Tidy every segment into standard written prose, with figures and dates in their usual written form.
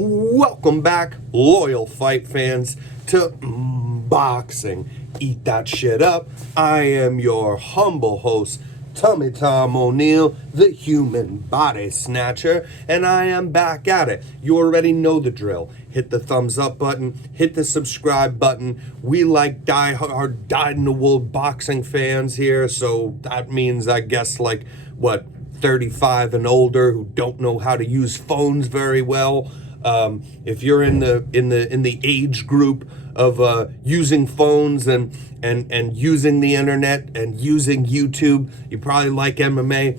Welcome back, loyal fight fans, to Boxing. Eat that shit up. I am your humble host, Tummy Tom O'Neill, the human body snatcher, and I am back at it. You already know the drill. Hit the thumbs up button, hit the subscribe button. We like die-hard, dyed-in-the-wool boxing fans here, so that means, I guess, 35 and older who don't know how to use phones very well. If you're in the age group of using phones and using the internet and using YouTube, you probably like MMA.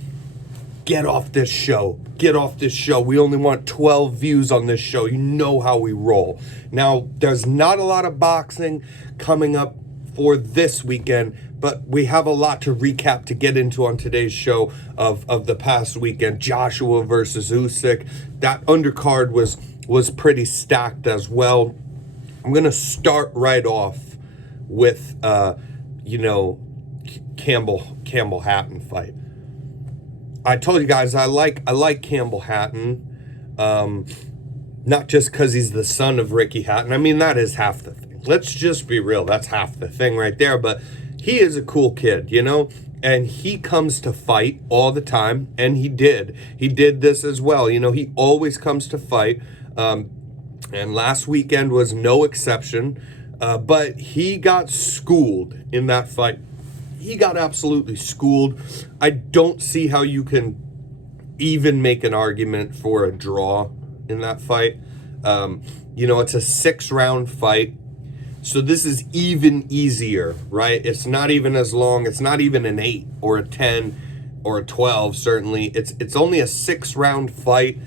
Get off this show. Get off this show. We only want 12 views on this show. You know how we roll. Now, there's not a lot of boxing coming up for this weekend, but we have a lot to recap to get into on today's show of the past weekend. Joshua versus Usyk. That undercard was pretty stacked as well. I'm gonna start right off with Campbell Hatton fight. I told you guys I like Campbell Hatton, not just because he's the son of Ricky Hatton. I mean, that is half the thing. Let's just be real. That's half the thing right there. But he is a cool kid, and he comes to fight all the time, and he did this as well. He always comes to fight, and last weekend was no exception, but he got schooled in that fight. He got absolutely schooled. I don't see how you can even make an argument for a draw in that fight. It's a 6-round fight. So this is even easier, right? It's not even as long. It's not even an 8 or a 10 or a 12, certainly. It's only a 6-round fight.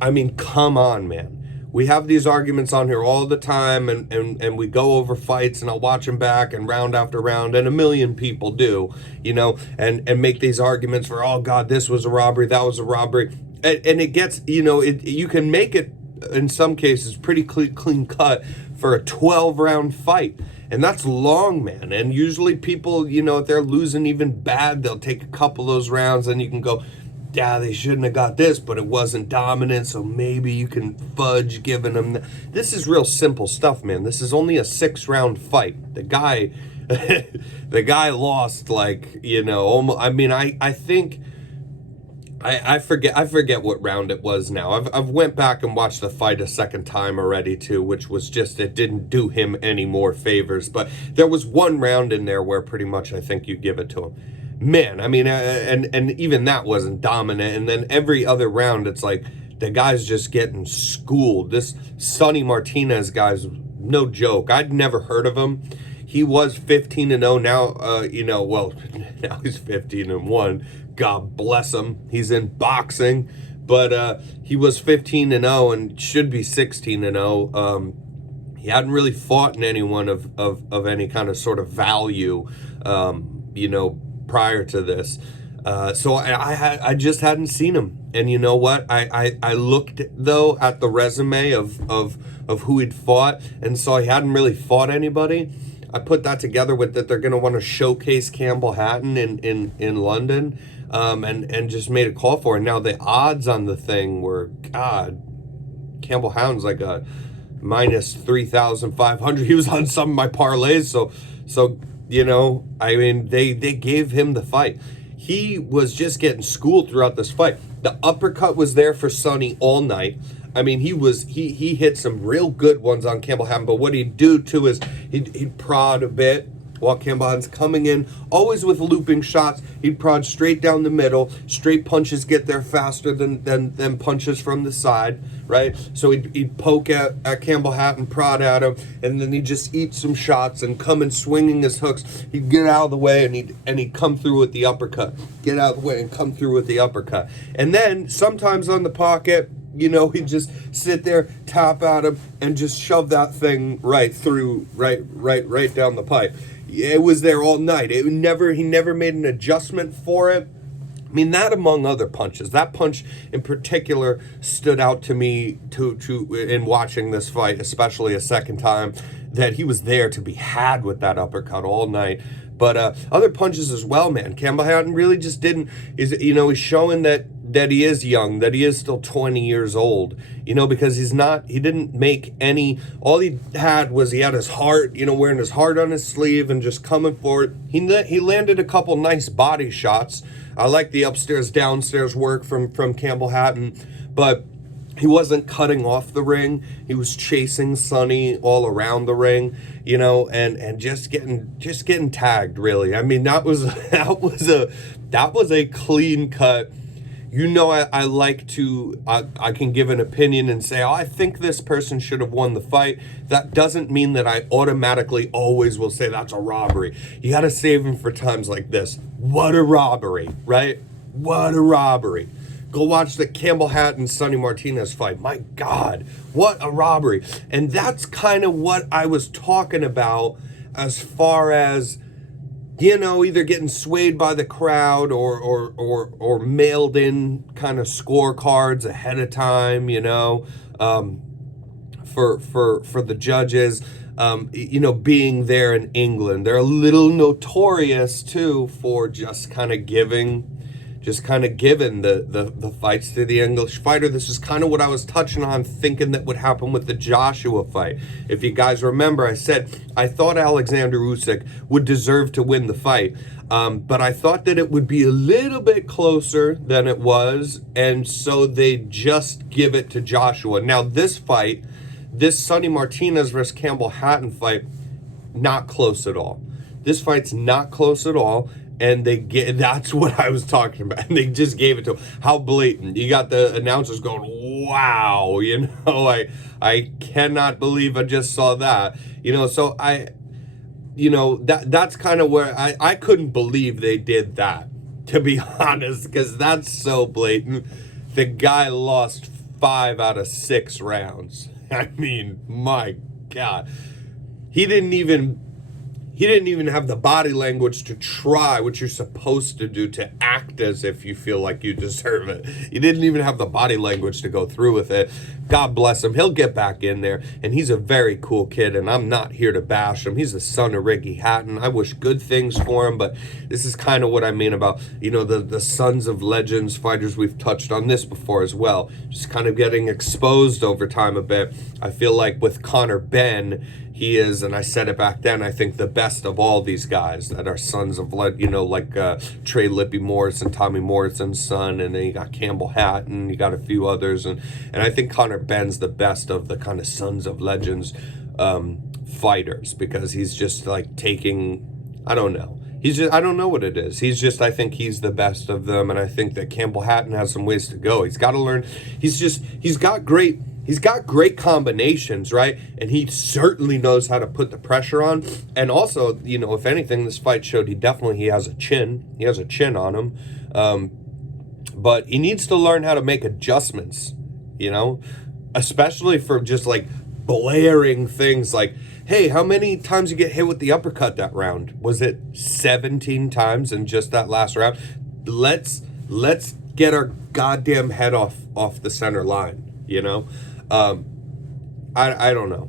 I mean, come on, man. We have these arguments on here all the time, and we go over fights, and I'll watch them back and round after round, and a million people do, and make these arguments for, oh, God, this was a robbery, that was a robbery. And it gets, you can make it, in some cases, pretty clean cut for a 12-round fight. And that's long, man. And usually people, if they're losing even bad, they'll take a couple of those rounds, and you can go, yeah, they shouldn't have got this, but it wasn't dominant, so maybe you can fudge giving them. This is real simple stuff, man. This is only a 6-round fight. The guy, the guy lost almost. I mean, I think. I forget what round it was now. I've went back and watched the fight a second time already too, which was just, it didn't do him any more favors. But there was one round in there where pretty much I think you give it to him. Man, I mean, and even that wasn't dominant. And then every other round, it's like the guy's just getting schooled. This Sonny Martinez guy's no joke. I'd never heard of him. He was 15-0 now. Now he's 15-1. God bless him. He's in boxing, but he was 15-0 and should be 16-0. He hadn't really fought in anyone of any kind of sort of value, prior to this. So I just hadn't seen him. And you know what? I looked though at the resume of who he'd fought and saw he hadn't really fought anybody. I put that together with that they're going to want to showcase Campbell Hatton in London, and just made a call for it. Now the odds on the thing were, God, Campbell Hatton's like a minus 3,500. He was on some of my parlays, so I mean, they gave him the fight. He was just getting schooled throughout this fight. The uppercut was there for Sonny all night. I mean, he hit some real good ones on Campbell Hatton, but what he'd do too is he'd prod a bit while Campbell Hatton's coming in, always with looping shots. He'd prod straight down the middle. Straight punches get there faster than punches from the side, right? So he'd poke at Campbell Hatton, prod at him, and then he'd just eat some shots and come in swinging his hooks. He'd get out of the way and he'd come through with the uppercut. Get out of the way and come through with the uppercut. And then sometimes on the pocket, he'd just sit there, tap at him, and just shove that thing right through, right down the pipe. It was there all night. He never made an adjustment for it. I mean, that among other punches. That punch in particular stood out to me in watching this fight, especially a second time, that he was there to be had with that uppercut all night. But other punches as well, man. Campbell Hatton really just didn't, he's showing that he is young, that he is still 20 years old, because he didn't make any, all he had his heart, wearing his heart on his sleeve and just coming forward. He landed a couple nice body shots. I like the upstairs, downstairs work from Campbell Hatton, but he wasn't cutting off the ring. He was chasing Sonny all around the ring, and just getting tagged, really. I mean, that was a clean cut. I like to, I can give an opinion and say, I think this person should have won the fight. That doesn't mean that I automatically always will say that's a robbery. You got to save him for times like this. What a robbery, right? What a robbery. Go watch the Campbell Hatton Sonny Martinez fight. My God, what a robbery. And that's kind of what I was talking about as far as, either getting swayed by the crowd or mailed in kind of scorecards ahead of time, for the judges, being there in England. They're a little notorious too for just kind of giving the fights to the English fighter. This is kind of what I was touching on, thinking that would happen with the Joshua fight. If you guys remember, I said I thought Alexander Usyk would deserve to win the fight, but I thought that it would be a little bit closer than it was, and so they just give it to Joshua. Now this fight, this Sonny Martinez versus Campbell Hatton fight, not close at all. This fight's not close at all. And that's what I was talking about. And they just gave it to him. How blatant. You got the announcers going, wow, I cannot believe I just saw that. So that's kind of where I couldn't believe they did that, to be honest, because that's so blatant. The guy lost 5 out of 6 rounds. I mean, my God. He didn't even have the body language to try what you're supposed to do, to act as if you feel like you deserve it. He didn't even have the body language to go through with it. God bless him. He'll get back in there, and he's a very cool kid, and I'm not here to bash him. He's the son of Ricky Hatton. I wish good things for him, but this is kind of what I mean about, the sons of legends, fighters. We've touched on this before as well. Just kind of getting exposed over time a bit. I feel like with Conor Benn, he is, and I said it back then, I think the best of all these guys that are sons of, like Trey Lippy Morrison, Tommy Morrison's son, and then you got Campbell Hatton, you got a few others, and I think Conor Benn's the best of the kind of sons of legends fighters, because he's just like taking, I don't know. I don't know what it is. I think he's the best of them, and I think that Campbell Hatton has some ways to go. He's got to learn. He's got great combinations, right? And he certainly knows how to put the pressure on. And also, if anything, this fight showed he has a chin. He has a chin on him. But he needs to learn how to make adjustments, especially for just like blaring things like, hey, how many times you get hit with the uppercut that round? Was it 17 times in just that last round? Let's get our goddamn head off the center line, I don't know.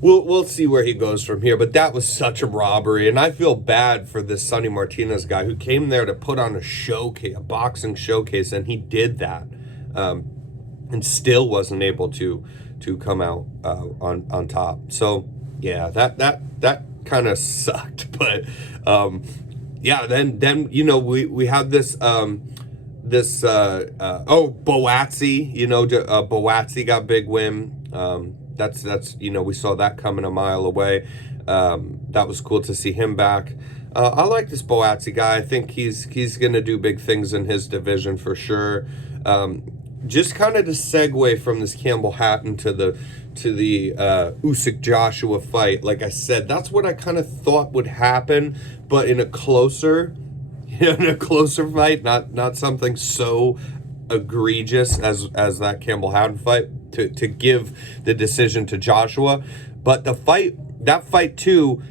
We'll see where he goes from here, but that was such a robbery, and I feel bad for this Sonny Martinez guy who came there to put on a boxing showcase, and he did that, and still wasn't able to come out on top. So yeah, that kind of sucked, but yeah. Then we have this. Boatsi, Boatsi got big win. That's we saw that coming a mile away. That was cool to see him back. I like this Boatsi guy. I think he's gonna do big things in his division for sure. Just kind of to segue from this Campbell Hatton to the Usyk Joshua fight. Like I said, that's what I kind of thought would happen, but in a closer fight, not something so egregious as that Campbell Hatton fight to give the decision to Joshua. But that fight too,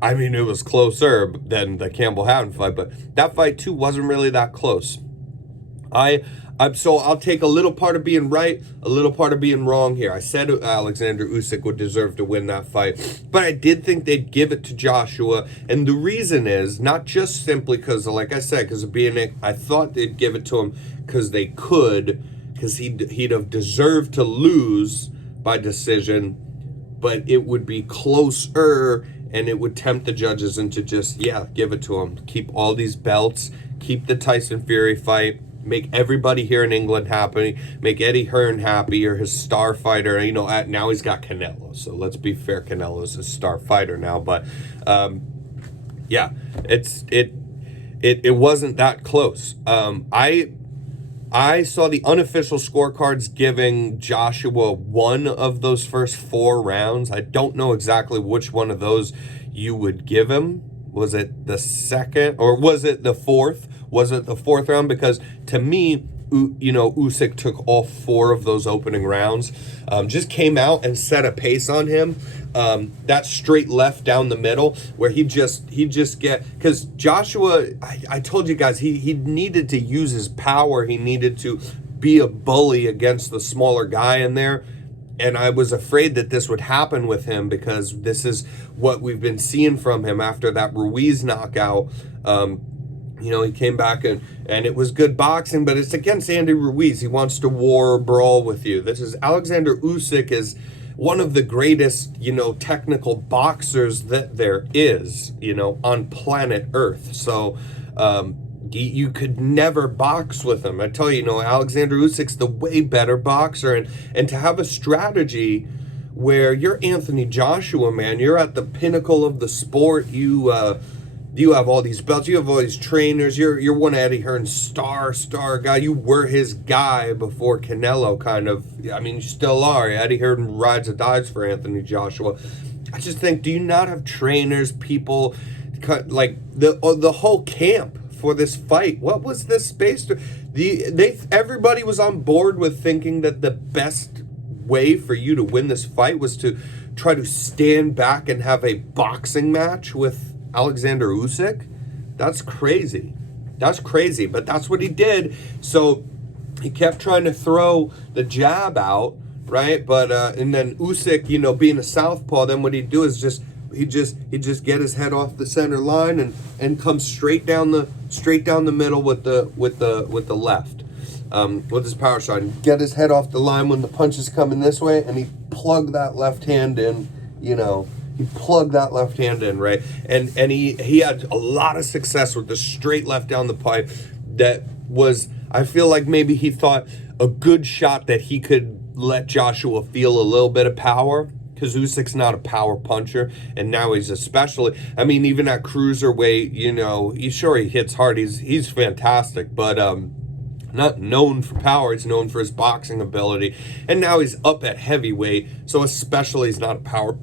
I mean, it was closer than the Campbell Hatton fight, but that fight too wasn't really that close. So I'll take a little part of being right, a little part of being wrong here. I said Alexander Usyk would deserve to win that fight, but I did think they'd give it to Joshua. And the reason is not just simply because, like I said, because of being, I thought they'd give it to him because they could, because he'd have deserved to lose by decision, but it would be closer and it would tempt the judges into just, yeah, give it to him. Keep all these belts, keep the Tyson Fury fight. Make everybody here in England happy. Make Eddie Hearn happy, or his star fighter. You know, now he's got Canelo. So let's be fair, Canelo's his star fighter now. But yeah, it wasn't that close. I saw the unofficial scorecards giving Joshua one of those first 4 rounds. I don't know exactly which one of those you would give him. Was it the second, or was it the fourth? Was it the 4th round? Because to me, you know, Usyk took all 4 of those opening rounds. Just came out and set a pace on him. That straight left down the middle where he just get, because Joshua, I told you guys, he needed to use his power. He needed to be a bully against the smaller guy in there. And I was afraid that this would happen with him, because this is what we've been seeing from him after that Ruiz knockout. You know, he came back and it was good boxing, but it's against Andy Ruiz. He wants to war brawl with you. This is Alexander Usyk is one of the greatest, you know, technical boxers that there is, you know, on planet Earth. So you could never box with him. I tell you, you know, Alexander Usyk's the way better boxer, and to have a strategy where you're Anthony Joshua, man, you're at the pinnacle of the sport. You have all these belts. You have all these trainers. You're one of Eddie Hearn's star guy. You were his guy before Canelo, kind of. I mean, you still are. Eddie Hearn rides or dies for Anthony Joshua. I just think, do you not have trainers, people, like the whole camp for this fight? What was this space? Everybody was on board with thinking that the best way for you to win this fight was to try to stand back and have a boxing match with Alexander Usyk. That's crazy. That's crazy, but that's what he did. So he kept trying to throw the jab out, right? But and then Usyk, you know, being a southpaw, then what he'd do is he'd just get his head off the center line and come straight down the middle with the left. With his power shot, and get his head off the line when the punch is coming this way, and he plug that left hand in, you know. He plugged that left hand in, right? And he had a lot of success with the straight left down the pipe. That was, I feel like maybe he thought a good shot that he could let Joshua feel a little bit of power, because Usyk's not a power puncher, and now he's especially, I mean, even at cruiserweight, you know, he hits hard. He's fantastic, but not known for power. He's known for his boxing ability, and now he's up at heavyweight, so especially he's not a power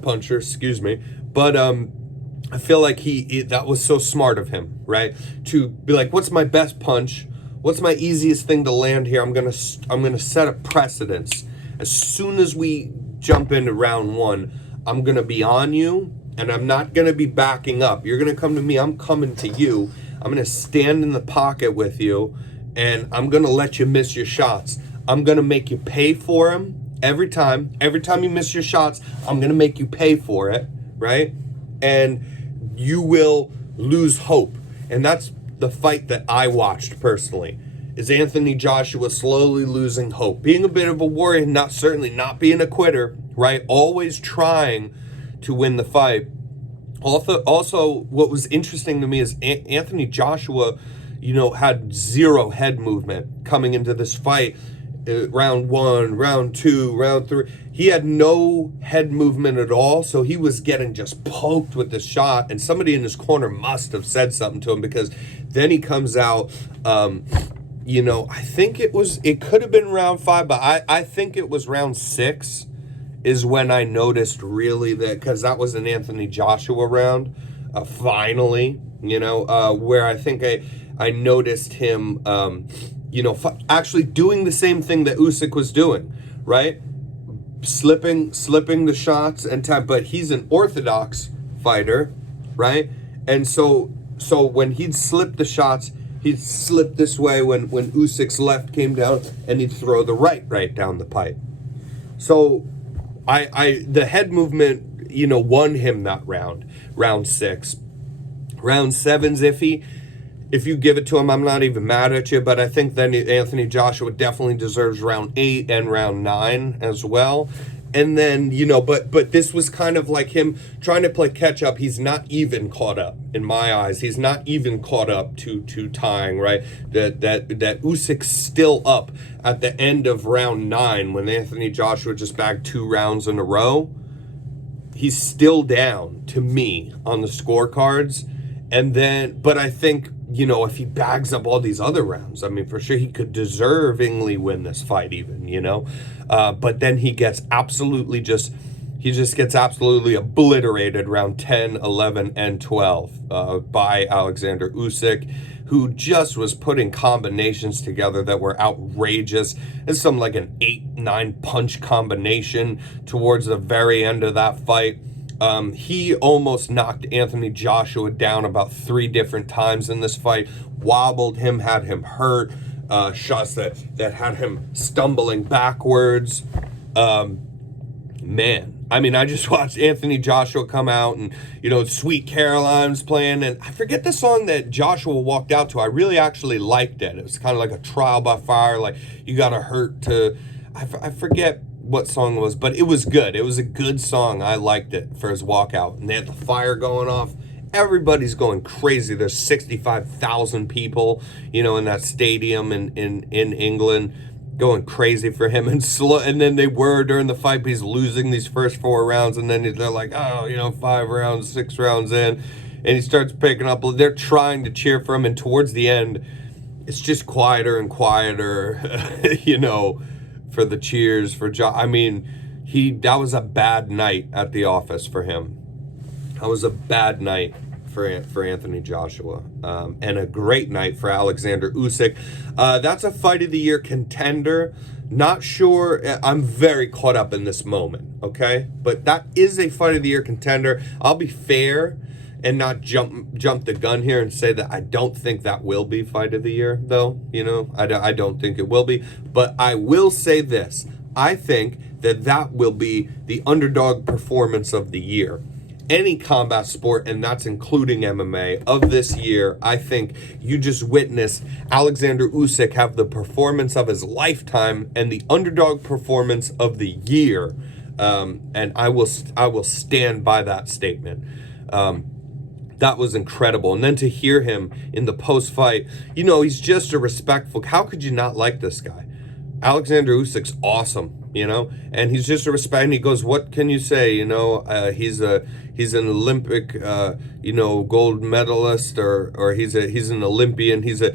puncher, excuse me, but I feel like that was so smart of him, right? To be like, what's my best punch? What's my easiest thing to land here? I'm gonna set a precedence. As soon as we jump into round 1, I'm gonna be on you, and I'm not gonna be backing up. You're gonna come to me, I'm coming to you. I'm gonna stand in the pocket with you, and I'm gonna let you miss your shots. I'm gonna make you pay for them. Every time you miss your shots, I'm going to make you pay for it, right? And you will lose hope. And that's the fight that I watched personally, is Anthony Joshua slowly losing hope. Being a bit of a warrior, certainly not being a quitter, right? Always trying to win the fight. Also, what was interesting to me is Anthony Joshua, you know, had 0 head movement coming into this fight. Round 1, round 2, round 3, he had no head movement at all, so he was getting just poked with the shot, and somebody in his corner must have said something to him, because then he comes out, you know, I think it could have been round 5, but I think it was round 6 is when I noticed really that, because that was an Anthony Joshua round, finally, you know, where I think I noticed him, you know, actually doing the same thing that Usyk was doing, right? Slipping the shots and time, but he's an orthodox fighter, right? And so when he'd slip the shots, he'd slip this way when Usyk's left came down, and he'd throw the right down the pipe. So the head movement, won him that round 6. Round 7's iffy. If you give it to him, I'm not even mad at you, but I think then Anthony Joshua definitely deserves round 8 and round 9 as well. And then, but this was kind of like him trying to play catch up. He's not even caught up in my eyes. He's not even caught up to tying, right? That Usyk's still up at the end of round 9 when Anthony Joshua just bagged 2 rounds in a row. He's still down to me on the scorecards. And then, but I think, if he bags up all these other rounds, I mean, for sure he could deservingly win this fight even, but then he gets absolutely gets absolutely obliterated round 10, 11, and 12 by Alexander Usyk, who just was putting combinations together that were outrageous. It's something like an 8-9 punch combination towards the very end of that fight. He almost knocked Anthony Joshua down about 3 different times in this fight, wobbled him, had him hurt, shots that had him stumbling backwards. Man, I mean, I just watched Anthony Joshua come out and, Sweet Caroline's playing, and I forget the song that Joshua walked out to. I really actually liked it. It was kind of like a trial by fire, like you gotta hurt to, I forget what song it was, but it was good. It was a good song. I liked it for his walkout. And they had the fire going off. Everybody's going crazy. There's 65,000 people, in that stadium in England going crazy for him. And then they were during the fight, but he's losing these first 4 rounds. And then they're like, 5 rounds, 6 rounds in. And he starts picking up. They're trying to cheer for him. And towards the end, it's just quieter and quieter, for the cheers for I mean, that was a bad night at the office for him. That was a bad night for Anthony Joshua, and a great night for Alexander Usyk. That's a fight of the year contender. Not sure. I'm very caught up in this moment. Okay, but that is a fight of the year contender. I'll be fair and not jump the gun here and say that I don't think that will be fight of the year, though. I don't think it will be. But I will say this. I think that will be the underdog performance of the year. Any combat sport, and that's including MMA, of this year, I think you just witnessed Alexander Usyk have the performance of his lifetime and the underdog performance of the year. And I will stand by that statement. That was incredible. And then to hear him in the post-fight, he's just a respectful. How could you not like this guy? Alexander Usyk's awesome, and he's just a respect. And he goes, what can you say? He's an Olympic, gold medalist, or he's an Olympian. He's a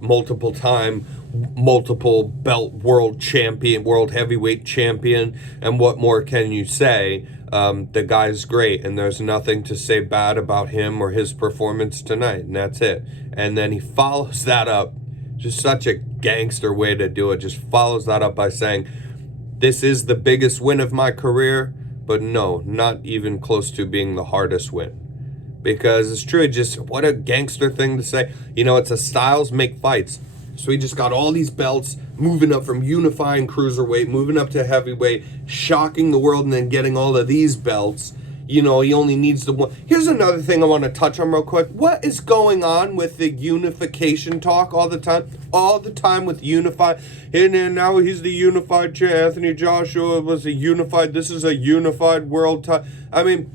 multiple belt world champion, world heavyweight champion. And what more can you say? The guy's great, and there's nothing to say bad about him or his performance tonight, and that's it. And then he follows that up, just such a gangster way to do it, just follows that up by saying, this is the biggest win of my career, but no, not even close to being the hardest win. Because it's true, just what a gangster thing to say. It's a styles make fights. So he just got all these belts, moving up from unifying cruiserweight, moving up to heavyweight, shocking the world, and then getting all of these belts. He only needs the one. Here's another thing I want to touch on real quick. What is going on with the unification talk all the time? All the time with unify. And now he's the unified champ. Anthony Joshua was a unified. This is a unified world. I mean,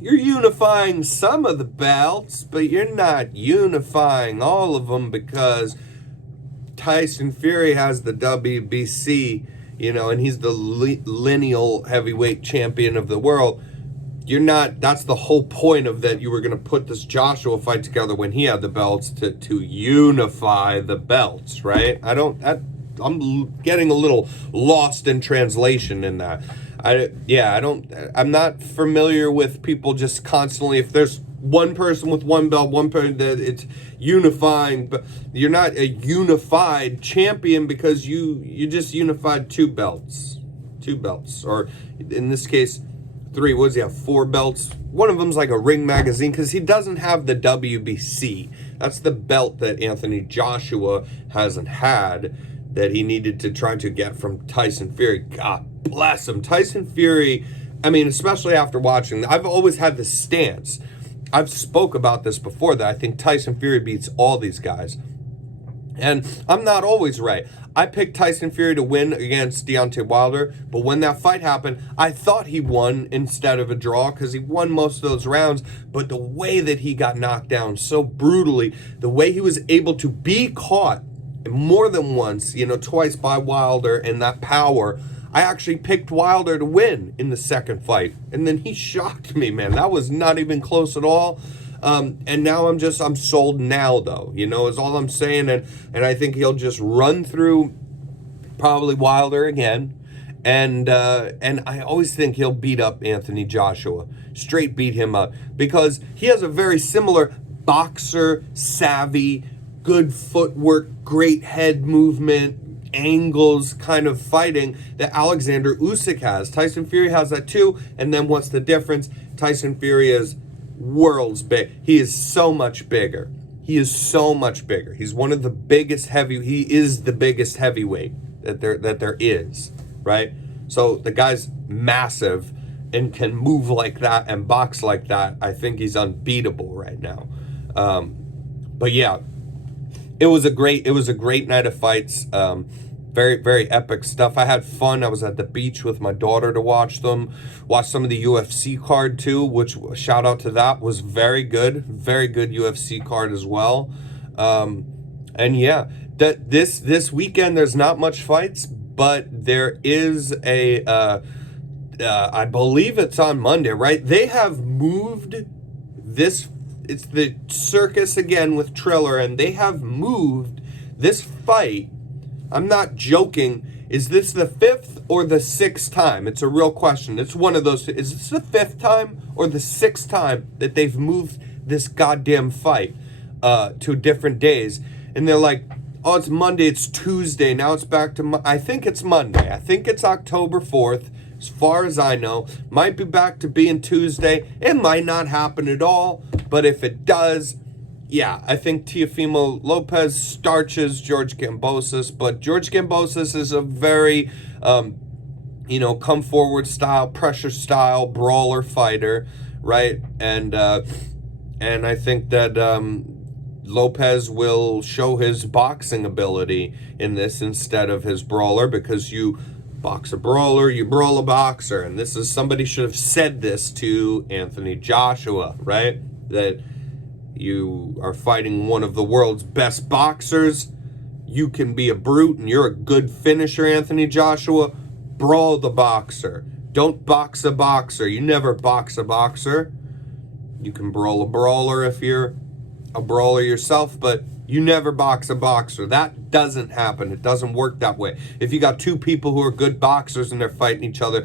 you're unifying some of the belts, but you're not unifying all of them, because Tyson Fury has the WBC, and he's the lineal heavyweight champion of the world. You're not, that's the whole point of that. You were going to put this Joshua fight together when he had the belts to unify the belts, right? I'm getting a little lost in translation in that. I'm not familiar with people just constantly, if there's one person with one belt, one person that it's unifying, but you're not a unified champion because you just unified two belts, or in this case, 3, what does he have, 4 belts? One of them's like a Ring Magazine, because he doesn't have the WBC. That's the belt that Anthony Joshua hasn't had, that he needed to try to get from Tyson Fury. God bless him. Tyson Fury, I mean, especially after watching, I've always had this stance. I've spoke about this before, that I think Tyson Fury beats all these guys. And I'm not always right. I picked Tyson Fury to win against Deontay Wilder, but when that fight happened, I thought he won instead of a draw, because he won most of those rounds, but the way that he got knocked down so brutally, the way he was able to be caught more than once, twice by Wilder, and that power, I actually picked Wilder to win in the second fight, and then he shocked me, man. That was not even close at all. And now I'm sold now, though, is all I'm saying. And I think he'll just run through probably Wilder again. And I always think he'll beat up Anthony Joshua, straight beat him up, because he has a very similar boxer, savvy, good footwork, great head movement, angles kind of fighting that Alexander Usyk has. Tyson Fury has that too. And then what's the difference? Tyson Fury is worlds big. He is so much bigger. He is so much bigger. He's one of the biggest he is the biggest heavyweight that there is, right? So the guy's massive and can move like that and box like that. I think he's unbeatable right now. But yeah, it was a great night of fights. Very, very epic stuff. I had fun. I was at the beach with my daughter to watch them. Watched some of the UFC card too, which, shout out to that, was very good. Very good UFC card as well. And yeah, this weekend there's not much fights, but there is I believe it's on Monday, right? They have moved this. It's the circus again with Triller, and they have moved this fight. I'm not joking. Is this the 5th or the 6th time? It's a real question. It's one of those. Is this the 5th time or the 6th time that they've moved this goddamn fight to different days? And they're like, oh, it's Monday, it's Tuesday. Now it's back to, I think it's Monday. I think it's October 4th, as far as I know. Might be back to being Tuesday. It might not happen at all. But if it does, yeah, I think Teofimo Lopez starches George Kambosas, but George Kambosas is a very, come forward style, pressure style, brawler fighter, right? And I think that Lopez will show his boxing ability in this instead of his brawler, because you box a brawler, you brawl a boxer, and this is, somebody should have said this to Anthony Joshua, right? That you are fighting one of the world's best boxers. You can be a brute and you're a good finisher, Anthony Joshua. Brawl the boxer. Don't box a boxer. You never box a boxer. You can brawl a brawler if you're a brawler yourself, but you never box a boxer. That doesn't happen. It doesn't work that way. If you got two people who are good boxers and they're fighting each other,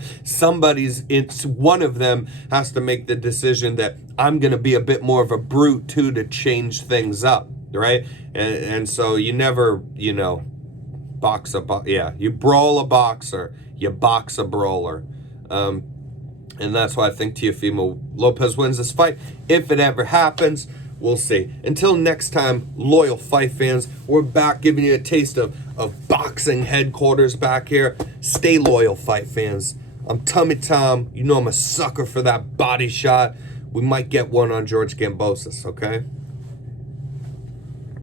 one of them has to make the decision that I'm going to be a bit more of a brute too to change things up, right? And so you never, box you brawl a boxer, you box a brawler. And that's why I think Teofimo Lopez wins this fight. If it ever happens, we'll see. Until next time, loyal fight fans, we're back giving you a taste of boxing headquarters back here. Stay loyal, fight fans. I'm Tummy Tom. You know I'm a sucker for that body shot. We might get one on George Kambosas, okay?